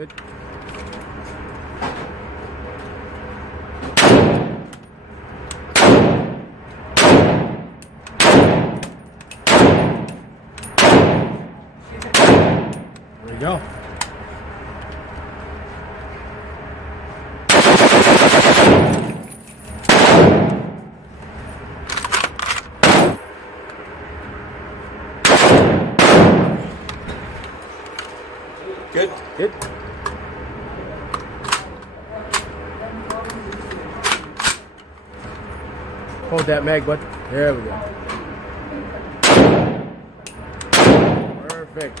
Good. There we go. Good. Good. Hold that mag, bud. There we go. Perfect.